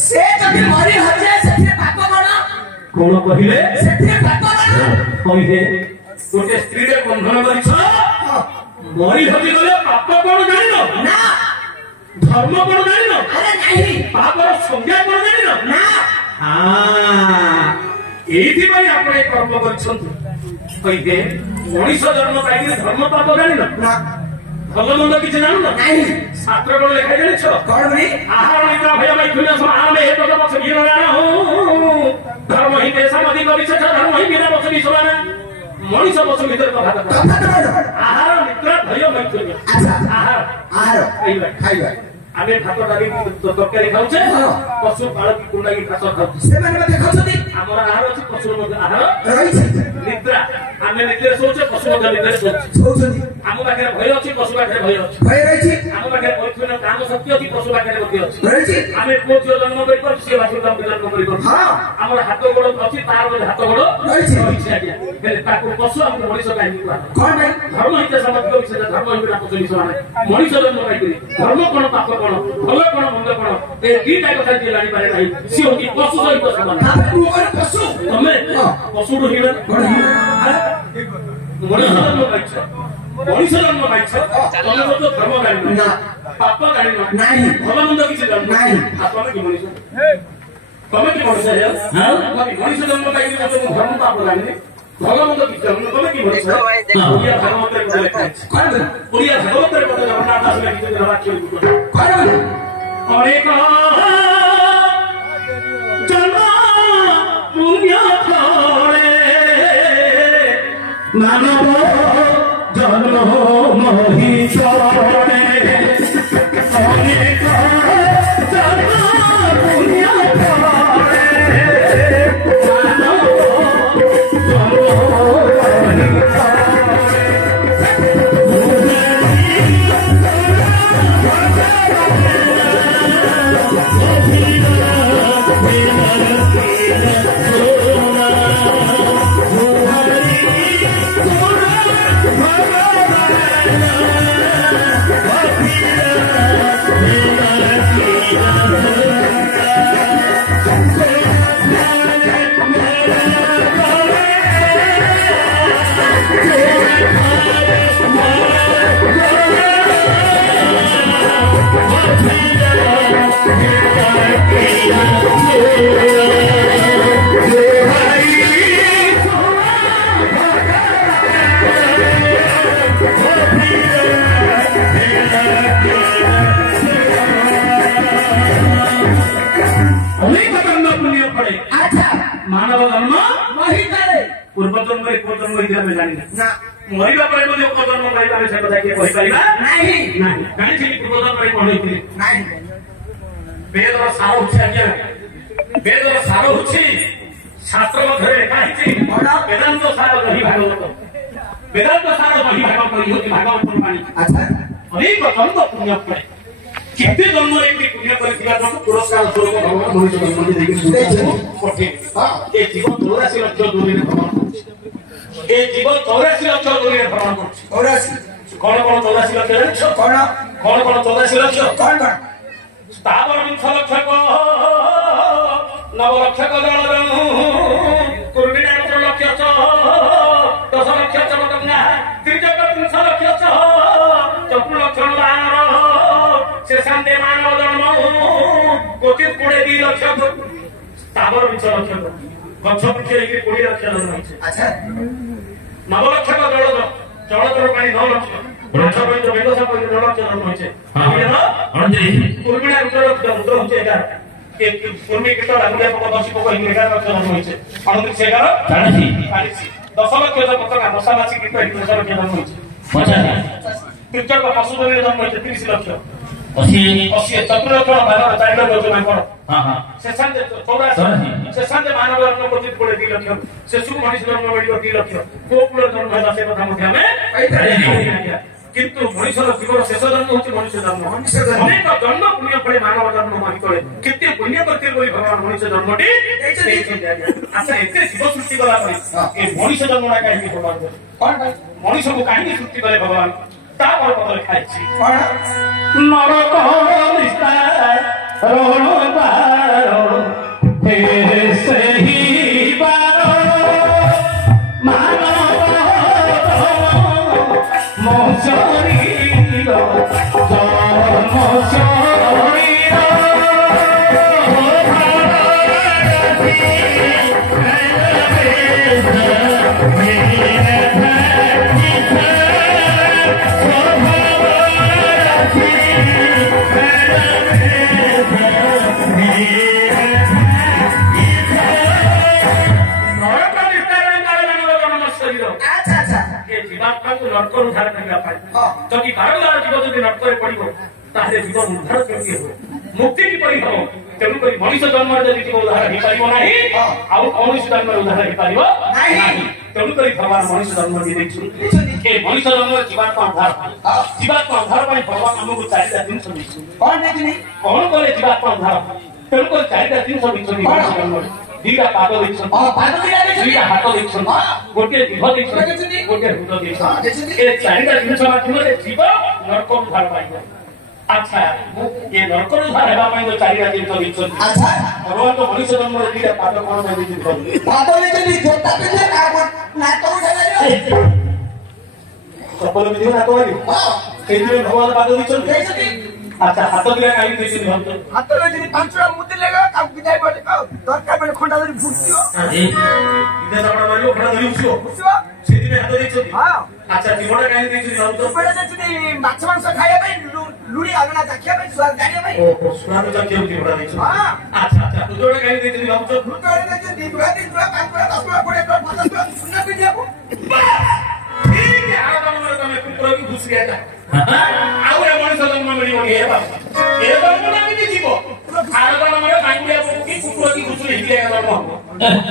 से जदि मरी हजे सेथे पाप कोन कहिले सेथे पाप कोन कहिले गोटे स्त्री रे बंधन करिछ मरी हजे गले पाप कोन जानिनो ना धर्म कोन जानिनो अरे नाही पापर संज्ञा कोन जानिनो ना हां एथि पई आपने कर्म करछन कहिले मनीष जन्म पाई धर्म पाप जानिनो ना भल मंद किसी जान नहीं शास्त्र को लिखा जाने छो कौन नहीं आहार निद्रा भय मैथुन समाने हे तो बस गिर जाना हो धर्म ही पेशा मदि कवि छ धर्म ही बिना बस विसवाना मनीष बस भीतर कथा आहार निद्रा भय मैथुन अच्छा आहार खाइबा आमे भात डाली तरकारी खाउछे पशु पालक कुंडा की घास खाउछे से माने देखछथि हमर आहार अछि पशु मध्ये आहार रहिছে निद्रा आमे निद्रा सोचे पशु मध्ये निद्रा सोचछथि हम पाखे भय अछि पशु पाखे भय अछि भय रहिছে हम पाखे मैथुन काम शक्ति अछि पशु पाखे शक्ति अछि रहिছে आमे कोचियो जन्म करि पर से वासु काम जन्म करि पर हां हमर हाथ गोड़ अछि तार हाथ गोड़ रहिছে आज्ञा हेले ताको पशु हम मनीष काहि कोन भाई धर्म हित समझ को विषय धर्म ही बिना पशु विसवाना मनीष जन्म पाई धर्म कोन पाप भल कोन मंद कोन ए दीटा कथा जे लानी पारे नाही सी होती पशु सहित समान तू और पशु तमे पशु हिरण कोन मनीष जन्म पाइछ मनीष जन्म पाइछ तमे तो धर्म गाड़ी ना पाप गाड़ी नाही भल मंद किछ जान नाही आपन की मनीष तमे की मनीष है हां मनीष जन्म पाइछ तो धर्म पाप गाड़ी भल मंद किछ जान तमे की मनीष ओडिया भागवत रे लिखा है कोन ओडिया भागवत रे पता जगन्नाथ दास में किछ वाक्य अनेक जन्म पुण्य फले मानव जन्म मोहि चले अनेक जन्म पुण्य फले मानव जन्म मोहि मानव जन्म वही करे पूर्व जन्म रे को जन्म रे हम जानि ना मरिबा परे मध्ये को जन्म रे हम से कथा के कहि परिबा नाही नाही जानि छी पूर्व जन्म रे कोन होइति नाही वेद रो सार होछि आज्ञा वेद रो सार होछि शास्त्र मध्ये लेखा हिछि वेदांत सार कहि भागवत वेदांत सार कहि भागवत कहि होति भागवत पानी अच्छा अनेक जन्म पुण्य पड़े कितने जन्म एक पुण्य परिक्रिया को पुरस्कार स्वरूप भगवान मनुष्य जन्म देके पठे हां ए जीवन 84 लाख दूरी रे भ्रमण करछि ए जीवन 84 लाख दूरी रे भ्रमण करछि 84 कोन 84 लाख रे कोन 84 लाख कोन स्थावर विंश लक्ष को नव लक्ष को जल कुर्मिना लक्ष 10 लक्ष चमकन्या त्रिजग विंश लक्ष चतुर लक्ष से संदे मानव जन्म कोचित कोड़े 2 लक्ष स्थावर विंश लक्ष गछ वृक्ष एक 20 लक्ष जन्म होइছে अच्छा 9 लक्ष का जल पानी 9 लक्ष वृक्ष पर जो वेद सब 9 लक्ष जन्म होइছে हां कुर्मिना रुद्र होइছে 11 एक कुर्मी कीट लागुले पक 10 पक 11 लक्ष जन्म होइছে 38 11 जानि 10 लक्ष पतंगा मशा माछी कीट 10 लक्ष जन्म होइছে 50 त्रिजग पशु जन्म होइছে 30 लक्ष 80 चतुर्लक्षण बारह 4 लक्ष मानव हां हां शेषांत 84 शेषांत मानव जन्म कोचित कोड़े 2 लक्ष शिशु मनुष्य जन्म बढियो 2 लक्ष कोकुल जन्म है से कथा मध्ये हमें किंतु मनुष्य जीवन शेष जन्म होछि मनुष्य जन्म अनेक जन्म पुण्य फले मानव जन्म मानि तळे केते पुण्य करते बोली भगवान मनुष्य जन्मटी अच्छा एते जीव सृष्टि कला परि ए मनुष्य जन्मना काहे भगवान कोन मनुष्य को काहे सृष्टि करे भगवान ता पर बदल खाइछि नरक निस्तार ନର୍କରୁ ଉଦ୍ଧାର କରିବା ପାଇଁ ଯଦି ବାରମ୍ବାର ଜୀବ ଯଦି ନର୍କରେ ପଡିବ ତାହେଲେ ଜୀବ ଉଦ୍ଧାର କେମିତି ହେବ ମୁକ୍ତି କିପରି ହେବ ତେଣୁକରି ମଣିଷ ଜନ୍ମରେ ଯଦି ଜୀବ ଉଦ୍ଧାର ହେଇପାରିବ ନାହିଁ ଆଉ କୌଣସି ଜନ୍ମରେ ଉଦ୍ଧାର ହେଇପାରିବ ନାହିଁ ତେଣୁକରି ଭଗବାନ ମଣିଷ ଜନ୍ମ ଦେଇଛନ୍ତି ଏ ମଣିଷ ଜନ୍ମରେ ଜୀବାତ୍ମା ଉଦ୍ଧାର ଜୀବାତ୍ମା ଉଦ୍ଧାର ପାଇଁ ଭଗବାନ ଆମକୁ ଚାରିଟା ଜିନିଷ ଦେଇଛନ୍ତି କଣ କଲେ ଜୀବାତ୍ମା ଉଦ୍ଧାର ତେଣୁକରି ଚାରିଟା ଜିନିଷ ଦେଇଛନ୍ତି ମଣିଷ ଜନ୍ମରେ ଦିଟା ପାଦ ଦେଇଛନ୍ତି ଦୁଇଟା ହାତ ଦେଇଛନ୍ତି ଗୋଟିଏ ଜିଭ ଦେଇଛନ୍ତି ଗୋଟିଏ ହୃଦ ଦେଇଛନ୍ତି ଏ ଚାରିଟା ଜିନିଷ ମାଧ୍ୟମରେ ଜୀବ ନର୍କ ଉଦ୍ଧାର ପାଇବ ଆଚ୍ଛା ଏ ନର୍କ ଉଦ୍ଧାର ହେବା ପାଇଁ ତ ଚାରିଟା ଜିନିଷ ଦେଇଛନ୍ତି ଭଗବାନ ତ ମଣିଷ ଜନ୍ମରେ ଦିଟା ପାଦ କଣ ଚପଲ ପିନ୍ଧିବ ନାକ ମାରିବ ସେଇଥିପାଇଁ ଭଗବାନ ପାଦ ଦେଇଛନ୍ତି আচ্ছা হাত দিলে কাই দিয়েছি ভাবতো হাত দিলে পাঁচটা মুদি লাগা কাউ বিদায় বলে দরকার বলে খন্ডা ধরে ফুটছিও জি বিদায় চাপড়া মারিও খন্ডা ধরে উঠছিও সেদিনে হাত দিয়েছি হ্যাঁ আচ্ছা জীবনটা কাই দিয়েছি ভাবতো বড় দিয়েছি মাছ মাংস খাইয়া ভাই লুড়ি আগনা চাখিয়া ভাই সুয়াদ জানিয়া ভাই ও সুনানো চাখিয়া জীবনটা দিয়েছি হ্যাঁ আচ্ছা আচ্ছা দুটোটা কাই দিয়েছি ভাবতো দুটোটা দিয়েছি দুটোটা 5 টাকা 10 টাকা 20 টাকা 50 টাকা সুনা পে যাবো ঠিক আছে আর তোমার তুমি কুকুর কি ঘুষ গেটা আউরে মনিষ জন্ম মিলিব এ বাবা এ জন্ম না কি দিব আর জন্মরে বাঙ্গিয়া কি কুকুর কি ঘুষ হিলে জন্ম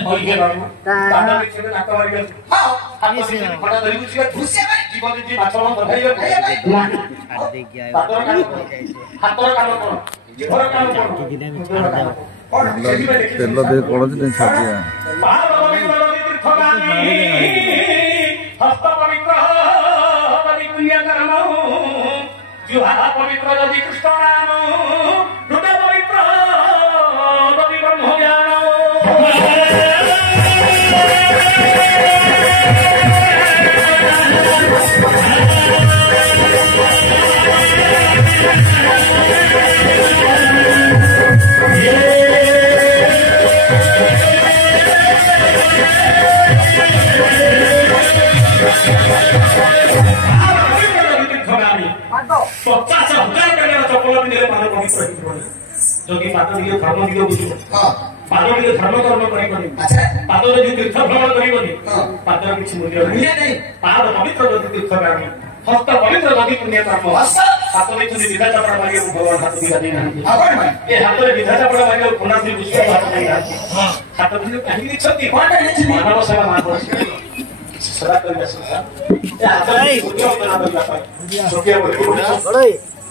হই গে জন্ম দাদা লিখে নাতা মারি গেল হ্যাঁ আমি সিনে ফটা ধরি বুঝি ঘুষে ভাই জীবন জি মাছন ধরাইবে না হাতর কাম করো জীবন কাম করো তেল দিয়ে কোড়াতে দেন ছাড়িয়া হস্ত পবিত্র হরি পুণ্য কর্ম জিহ্বা পবিত্র যদি কৃষ্ণ নাম হৃদয় পবিত্র যদি ব্রহ্ম জ্ঞান যদি পাদ দিয়ে ধর্ম দিয়ে বুঝিব পাদ দিয়ে ধর্ম কর্ম করিবনি পাদ যদি তীর্থ ভ্রমণ করিবনি পাদর কিছু মূল্য নাই পাদ পবিত্র যদি তীর্থগামী হস্ত পবিত্র যদি পুণ্য কর্ম হাত যদি বিধা চাপড়া মারিব ভগবান হাত দিয়ে দেই না এ হাতরে বিধা চাপড়া মারিব পুনাদি বুঝিব হাত দেই না হাত দিয়ে কাহিনী দিছতি মানব সেবা মানব সেবা করিবা সেবা এ হাত দিয়ে পুণ্য করা বলিবা পাই সোকিয়া বলি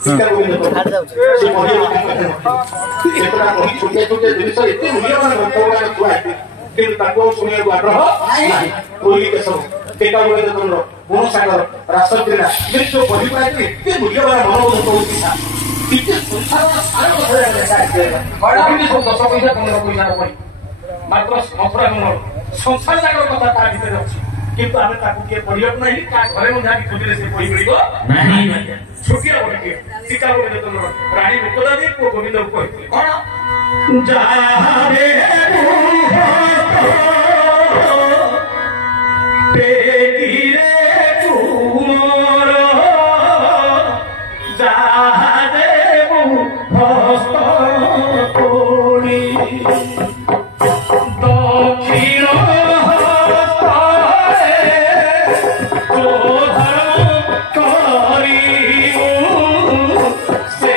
শিক্ষা গোবিন্দ সে মহিলা এটা কহি ছোট ছোট জিনিস এতে মূল্যবান ভক্তগুলো থুয়া কিন্তু তাকে শুনিବାକୁ ଆଗ୍ରହ ନାହିଁ କୋଇଲି କେଶ ଟେକା ଗୋବିନ୍ଦ ଚନ୍ଦ୍ର ଗୁଣସାଗର ରାସକ୍ରୀଡ଼ା ଏମିତି ସବୁ ବହି ଗୁଡ଼ାକ ଏତେ ମୂଲ୍ୟବାନ ମନୋବୋଧ କରୁଛି ଟିକେ ସଂସାରର ସାର କଥା ସବୁ 10 ପଇସା 15 ପଇସାର ବହି ମାତ୍ର ମଥୁରା ଗୁଣ ସଂସାର ଯାକର କଥା ତା ଭିତରେ ଅଛି କିନ୍ତୁ ଆମେ ତାକୁ କିଏ ପଢିବାକୁ ନାହିଁ କାହା ଘରେ ମଧ୍ୟ ଆଜି ଖୋଜିଲେ ସେ ବହି ମିଳିବ ନାହିଁ ଛୋଟିଆ ବହିଟିଏ ଟୀକା ଗୋବିନ୍ଦ ଚନ୍ଦ୍ର ରାଣୀ ରୂପଦାଦୀ ଓ ଗୋବିନ୍ଦକୁ କହିଥିଲେ କଣ ଯାହାରେ टेकिरे तुमर जादे हस्त कोणी दक्षिण हस्ते जो धर्म करिबु से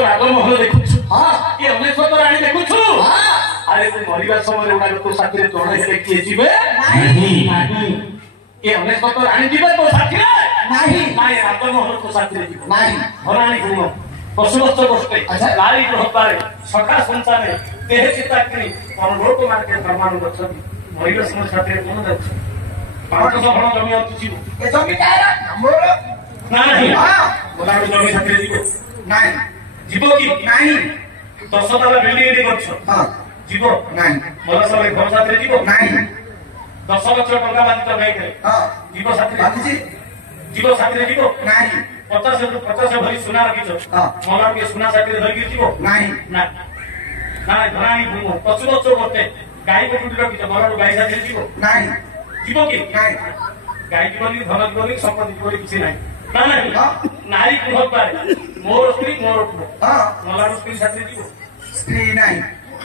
रागमोहन देखु ये अनेश्वर राणी देखु अरे तू मरिबा समय उडा तो साथी रे तोड़े हेले के जीवे नहीं ये अनेश्वर राणी जीवे तो साथी रे नहीं नाही रागमोहन तो साथी रे जीवे नहीं हराणी गुण पशुवस्त गोष्ठी लारी रहतारे सखा संसारे देह चित्ताग्नि अनुलोक मार्गे परमाणु गच्छति मरिबा समय साथी रे कोन जाछ पाठ सफल जमी अछि जीव ए जमी कारा मोर नाही मोलाडू जमी साथी रे जीव नाही जीव की नहीं 10 तला बिल्डिंग एडी करछ हां जीव नहीं मोला सब घर साथी जीव नहीं 10 लाख टका बांधी तो नहीं करे हां जीव साथी बांधी जीव साथी जीव नहीं 50 भरी सुना रखिछ मलार के सुना साथी धरि जीव नहीं ना ना धरानी भूमो पशु बच्चो मते गाई को टुटी रखिछ मलार गाई साथी जीव नहीं जीव की नहीं गाई जीवनी धन जीवनी संपत्ति जीवनी किछि नाही ना नहीं नारी कुह पाए मोर स्त्री मोर हां मलार स्त्री साथी जीव स्त्री नहीं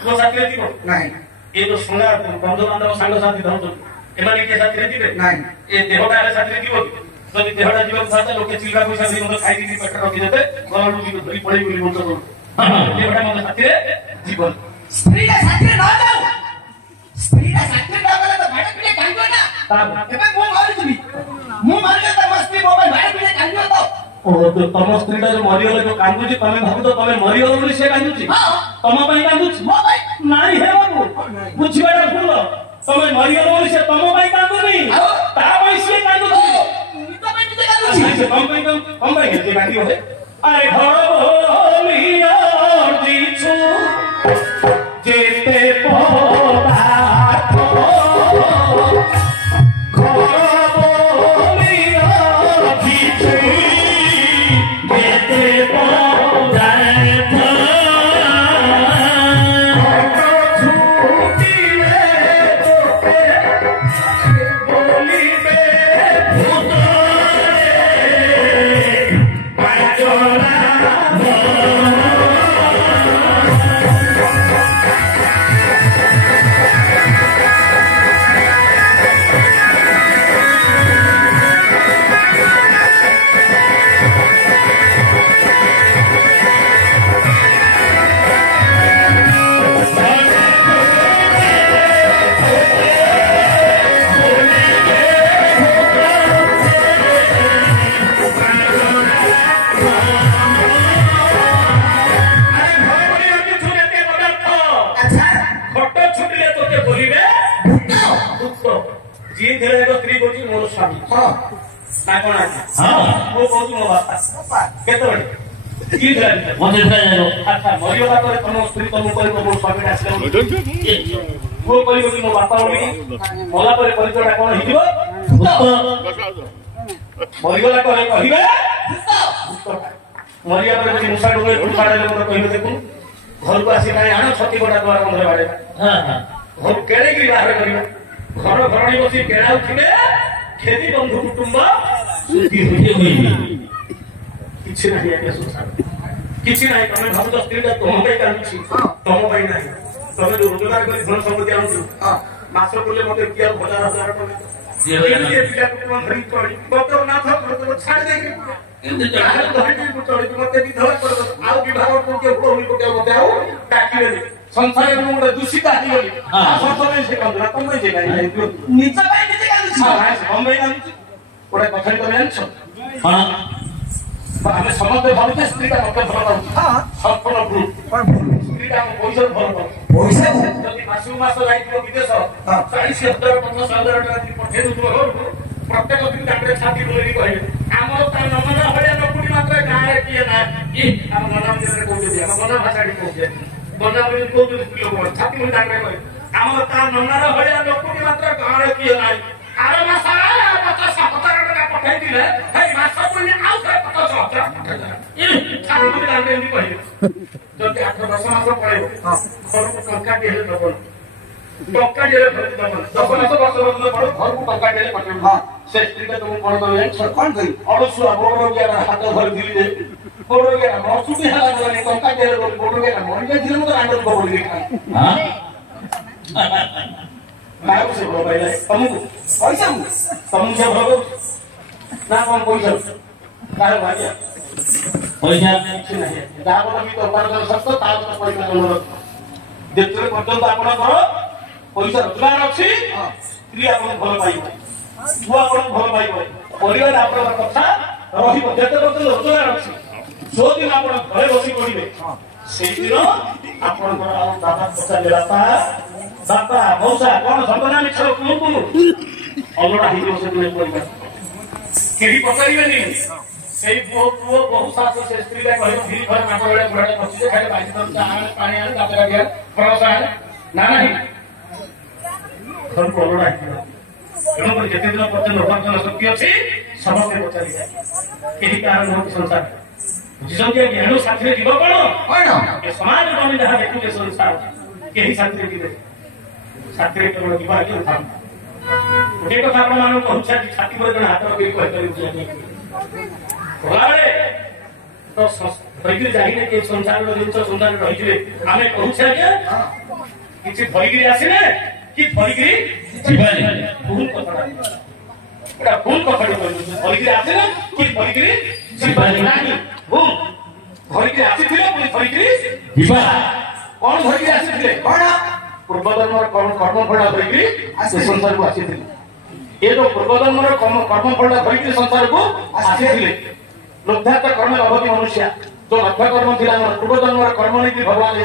को साथी जीव नहीं ये जो सुना बंधु बांधव सांग साथी धरतो एमाने के साथी जीवे नहीं ए देहटा साथी जीव যদি দেহটা জীবন থাকে লোকে চিল্লা পয়সা দিয়ে মতো খাই দিয়ে পেটে রখি দেবে গলার দিকে ধরি পড়ে গলি বলতো দেহটা মতো সাথে জীবন স্ত্রীটা সাথে না যাও স্ত্রীটা সাথে না গেলে তো ভাড়া পিলে কাঁদবে না এবার মু মারি দিবি মু মারলে তো মস্তি মোবাইল ভাড়া পিলে কাঁদবে তো ও তো তম স্ত্রীটা যে মরিগলে যে কাঁদুছি তুমি ভাবুছ তুমি মরিগল বলি সে কাঁদুছি তম পাই কাঁদুছি মো ভাই নাই হে বাবু বুঝিবাটা ভুল তুমি মরিগল বলি সে তম পাই কাঁদুনি তা পাই সে কাঁদুছি कम भाई कहते गांधी होते अरे घर बोलिया दीछु जेते पदार्थो घर बोलिया दीछु जेते पदार्थो छूटिले तोते बोलिबे भूत घर को आसी आण छती गोटा द्वार बंध बाड़े घर केड़े बाहर कर घर घरणी बसी केड़ा खेती बंधु कुटुंब किसी नहीं आगे संसार किसी नहीं तुम भाव स्त्री तुम कांदी तुम ना तुम जो रोजगार कर धन सम्पत्ति आनु मास बोले मत 1000 संसार गोटे दूषित आगली गोटे कथा तुम जान आम समस्त भावे स्त्रीटा मत भल संपूर्ण भूल स्त्रीटा पैसा भल पैसा मासक मास जाइए विदेश 40,000 50,000 टाइम पठे प्रत्येक दिन तांटे छाती बोली कहे आम नमना भाया नकुड़ी मात्र गाँव किए ना आम मना कहते आम मना भाषा कहते मना कहते लोक छाती बोली तांटे कहे आम नमनार भाया नकुड़ी मात्र गाँव किए ना आर मास 50,000 टाका पठाई दिले मास पुणी आउ 50,000 छाती बोली तांटे कहे जब 8-10 मास पड़े घर को टंका दिए दबन टंका दिए दबन 10 मास वर्ष पड़ो घर को टंका दिए पटे से स्त्री तुम कौन कर कौन कर अड़सुआ बोरो गया हाथ घर दिले बोरो गया मसुटी हला गले टंका दिए बोरो गया मन के दिले तो आंदोलन को बोली हां बाबू से बोल भाई तुमको पैसा तुमसे भरो ना कौन पैसा काहे भाई पैसा କିଛି ନାହିଁ ଯାହା ବି ତ ଉପାର୍ଜନ ଶକ୍ତ ତା ତ ପଇସା ଜମର ଯେତେବେଳେ ପର୍ଯ୍ୟନ୍ତ ଆପଣଙ୍କର ପଇସା ରୋଜଗାର ଅଛି ସ୍ତ୍ରୀ ଆପଣଙ୍କୁ ଭଲ ପାଇବ ଛୁଆ ଆପଣଙ୍କୁ ଭଲ ପାଇବ ପରିବାର ଆପଣଙ୍କର କଥା ରହିବ ଯେତେ ପର୍ଯ୍ୟନ୍ତ ରୋଜଗାର ଅଛି ଯୋଉଦିନ ଆପଣ ଘରେ ବସି ପଡ଼ିବେ ସେଇଦିନ ଆପଣଙ୍କର ଆଉ ବାପା ପଚାରିଲେ ବାପା ମଉସା କଣ ସନ୍ତନା ମିଛ କୁହନ୍ତୁ ଅଲଗା ହେଇଯିବ ସେଦିନ ପରିବାର କେହି ପଚାରିବେନି সেই পুও বহু শাস্ত্র সে স্ত্রীরা কহিব ধীর ঘরে মাছ বেড়ে ঘোড়াটা বসিছে খালি বাইরে তো আনে পানি আনে দাঁতে কাটিয়া ফলস আনে না নাই ঘর পড়ো রাখি ତେଣୁକରି ଯେତେ ଦିନ ପର୍ଯ୍ୟନ୍ତ ଉପାର୍ଜନ ଶକ୍ତି ଅଛି ସମସ୍ତେ ପଚାରି ଯାଏ କେହି କାହାର ନୁହନ୍ତି ସଂସାର ବୁଝିଛନ୍ତି ଆଜ୍ଞା। ଏଣୁ ସାଥିରେ ଯିବ କଣ ଏ ସମାଜ ଆମେ ଯାହା ଦେଖୁଛେ ସଂସାର କେହି ସାଥିରେ ଯିବେ ସାଥିରେ କେବଳ ଯିବା ଆଜ୍ଞା ଉଠାନ୍ତୁ। ଗୋଟିଏ କଥା ଆପଣମାନଙ୍କୁ କହୁଛି ଆଜି ଛାତି ପରେ ଜଣେ ହାତ ଲଗେଇ କହିପାରିବୁ ଗଲାବେଳେ ତ ଧରିକିରି ଯାଇଲେ କି ସଂସାରର ଜିନିଷ ସଂସାରରେ ରହିଯିବେ ଆମେ କହୁଛେ ଆଜ୍ଞା କିଛି ଧରିକିରି ଆସିଲେ କି ଧରିକିରି ଯିବାନି ଭୁଲ କଥାଟା ଏଟା ଭୁଲ କଥାଟି କହିଲୁ ଧରିକିରି ଆସିଲେ କି ଧରିକିରି ଯିବାନି ନାହିଁ ଭୁଲ ଧରିକିରି ଆସିଥିଲେ ପୁଣି ଧରିକିରି ଯିବା କଣ ଧରିକିରି ଆସିଥିଲେ କଣ ପୂର୍ବଜନ୍ମର କର୍ମଫଳ ଧରିକିରି ସେ ସଂସାରକୁ ଆସିଥିଲେ ଏ ଯୋଉ ପୂର୍ବଜନ୍ମର କର୍ମଫଳ ଧରିକିରି ସଂସାରକୁ ଆସିଥିଲେ ଲବ୍ଧାର୍ଥ କର୍ମ ଲଭତି ମନୁଷ୍ୟ जो लक्ष्य कर्म थी पूर्वजन्म कर्म नहीं भगवान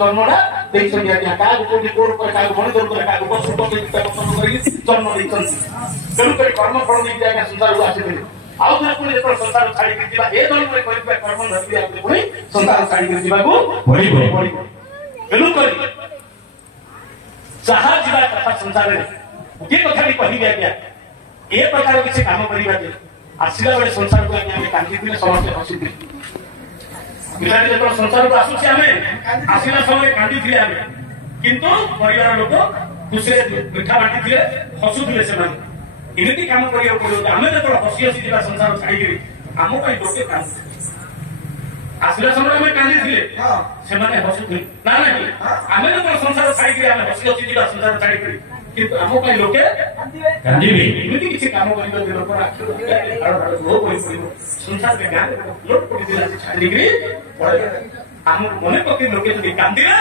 जन्मटा देखिए आज्ञा क्या कोटी कोड़ पर क्या मणिपुर पर क्या पशु पक्षी जन्म तेणुक कर्म फल नहीं आज्ञा संसार को आसी आउ थे पुणी जो संसार छाड़ी ए जन्म कर्म धरती पुणी संसार छाड़ी तेणुक जहाँ जा कथा संसार गोटे कथा कहबी आज्ञा ए प्रकार किसी काम करवा आसला बेले संसार को आज्ञा कांदी समस्ते हसी पिला जो संसार को आसुचे आमे आसला समय कांदी थिले आमे किंतु परिवार लोक खुशी मिठा बांटी थिले हसुथिले से माने इमिति काम करियो पड़ो आमे जो हसी हसी जिला संसार छाड़ी गिरी आमो पई लोके कांदी आसला समय आमे कांदी थिले से माने हसुथिले ना नहीं आमे जो संसार छाड़ी गिरी आमे हसी हसी जिला संसार छाड़ी गिरी किंतु आमो पई लोके कांदीबे इमिति किछि काम करियो जे लोक राखियो हो कोई संसार के गान लोट पड़ी दिला छाड़ी गिरी आम मने पके लोके যদি কান্দিলে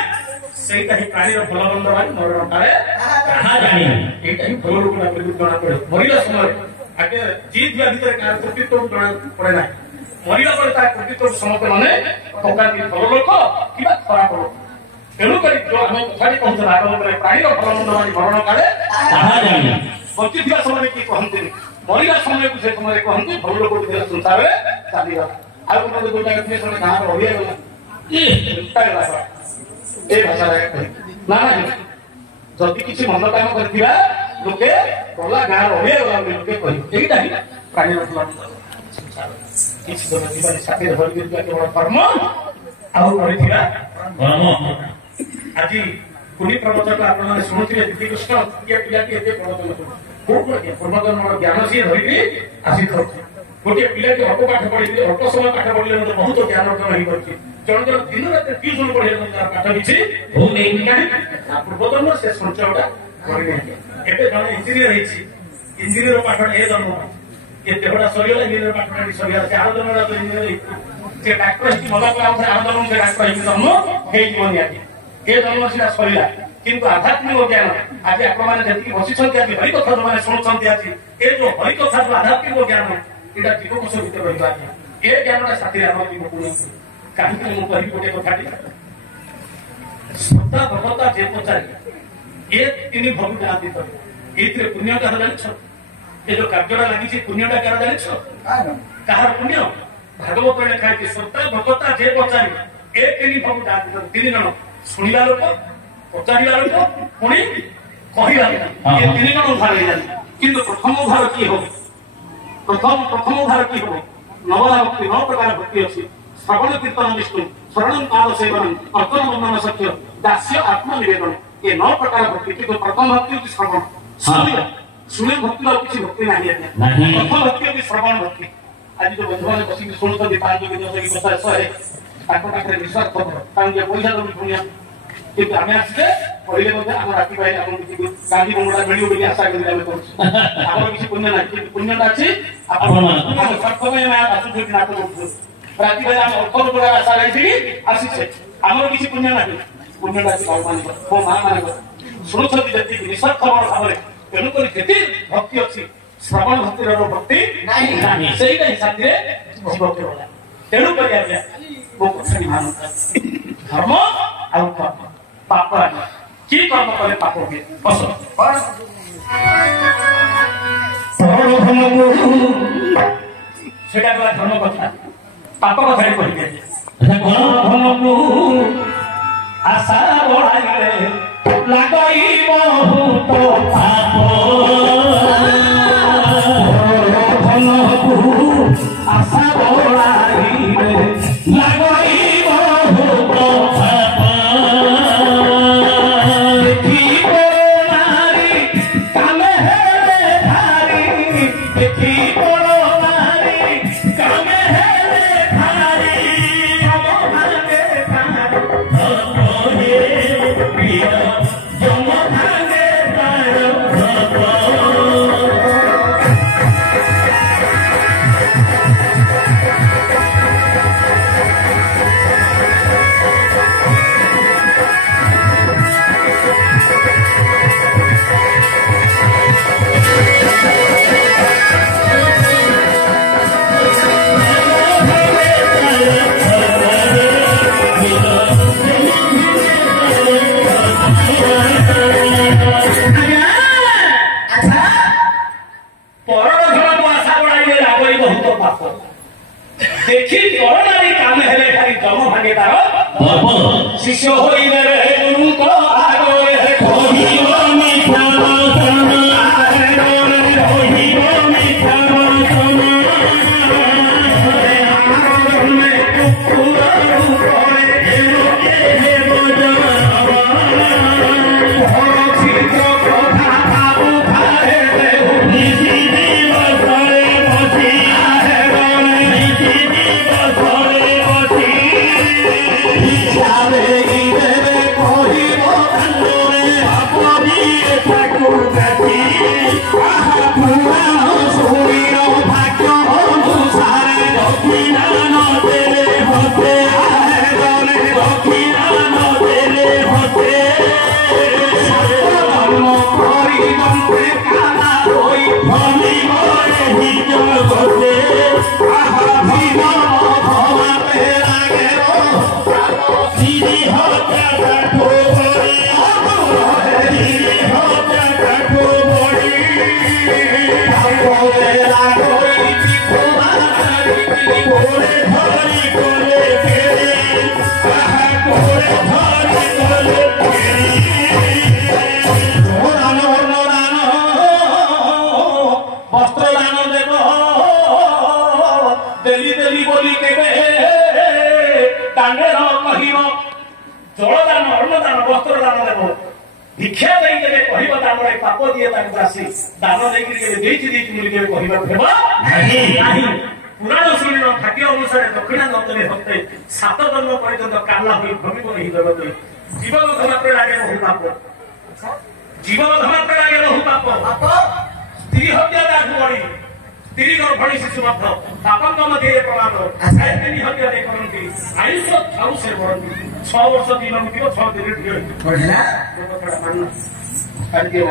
সেইটা হি প্রাণীর ফলবন্ধ হয় মরণ কালে কাহা জানি এইটা হি ফল রূপ না করে জনা পড়ে মরিলা সময় আগে জীব দিয়া ভিতরে কার কর্তৃত্ব জনা পড়ে না মরিলা পরে তার কর্তৃত্ব সমস্ত মানে ককাতি ফল লোক কিবা খারাপ লোক তেণু করি যে আমি কথাটি কହୁଛ আগমনে প্রাণীর ফলবন্ধ হয় মরণ কালে কাহা জানি বঞ্চিত থিবা সময় কি কহନ୍ତି মরিলা সময়କୁ ସେ ସମୟରେ କହନ୍ତି ଭଲ ଲୋକ ଦିନ ସଂସାରରେ ଚାଲିଗଲା ଆଉ ଗୋଟେ ଦୁଇଟା କିଏ ସone ଗାଁ ରହିଆ ଗଲା ए भाषा ना जदि किसी मन काम करथिबा लोके गला गाँ रहे गला लोके कहि एटा ही प्राणी संसार किसी तो जीवन साथी धर के केवल कर्म आउ करथिबा कर्म आज पुनि प्रवचन आपण माने सुनुथिबे कृष्ण के पिला के एते प्रवचन खूब पूर्वजन्म ज्ञान से धरिके आसी करथि गोटे पिला के अल्प पाठ पढ़ी अल्प समय पाठ पढ़ले बहुत ज्ञान अर्जन हो करथि जन जन दिन रात ट्यूशन पढ़े पाठ किसी हो नहीं पूर्वजन्म से संचयटा एटे जन इंजीनियर इंजीनियर पाठ ए जन्म ये देहटा सरीगला इंजीनियर पाठ सरीगला से आउ जन्म इंजीनियर से डाक्टर ही मजा आउ जन्म से डाक्टर ही जन्म हे जीवन आदि ए जन्म से सरीला किंतु आध्यात्मिक ज्ञान आज आपण माने जति बसिछन्ति आज हरि कथा माने सुनुछन्ति आज ए जो हरि कथा जो आध्यात्मिक ज्ञान एटा जीवकोश भितर रहिबा ए ज्ञानटा साथी हम जीवको कहीं मु कहि गोटे कथाटी श्रद्धा भगवता जे पचारि ए तिनी भगु जाति कर एथिरे पुण्य का जानिछ ए जो कार्यटा लागि छै पुण्यटा कर जानिछ कहार पुण्य भागवत रे खाइ छै श्रद्धा भगवता जे पचारि ए तिनी भगु जाति कर तिनी जण सुनिला लोक पचारिला लोक पुणी कहिला ए तिनी जण भाग जानि किंतु प्रथम भाग की हो प्रथम भाग की हो नवला भक्ति नौ प्रकार भक्ति अछि श्रवण कीर्तन विष्णु शरणं पाद सेवन अर्चन वंदन सत्य दास्य आत्म निवेदन ये 9 प्रकार भक्ति की प्रथम भक्ति होती श्रवण सुने भक्ति और किसी भक्ति नहीं है प्रथम भक्ति होती श्रवण भक्ति आज जो बंधुवान बसी सुनते 5 दिन की बसा है ताको पाखरे विश्वास कर तां जे पैसा तो दुनिया कि आमे आसे पहिले मध्ये हम राती भाई हम किसी गांधी बंगला मिलियो बोली आशा करी हम करू हमर किसी पुण्य नहीं कि पुण्यटा अछि आपण सब समय में आसु जो नाटक राती भाई हम अखर बड़ा आशा रही आसी छे हमर किसी पुण्य नहीं पुण्यटा अछि भगवान को मां माने सुनुछति जति निसर्ग खबर भाबरे तेनु करी केते भक्ति अछि श्रवण भक्ति रो भक्ति नहीं सेही नहीं साथी भक्ति होला तेनु करी आज्ञा वो कथि मान धर्म आ कर्म पाप की कर्म करे पाप के पसंद सेटा गला धर्म कथा पाप कथा कहि दे धर्म आशा बढ़ाइले लागई बहुत पाप दाने कह जलदान अन्नदान वस्त्र दान देव भिक्षा देके कह दान पाप दिए आसी दान देके पुराण श्रेणी भाग्य अनुसार दक्षिणा नंदने भक्ते 7 जन्म पर्यंत काला हुई भ्रमित नहीं जगत जीवन धमात्र लगे बहु पाप जीवन धमात्र लगे बहु पाप स्त्री हत्या बड़ी स्त्री गर्भणी शिशु बापा मध्य प्रमाद हत्या करती आयुष थाऊ से बढ़ती 6 वर्ष दिन 6 दिन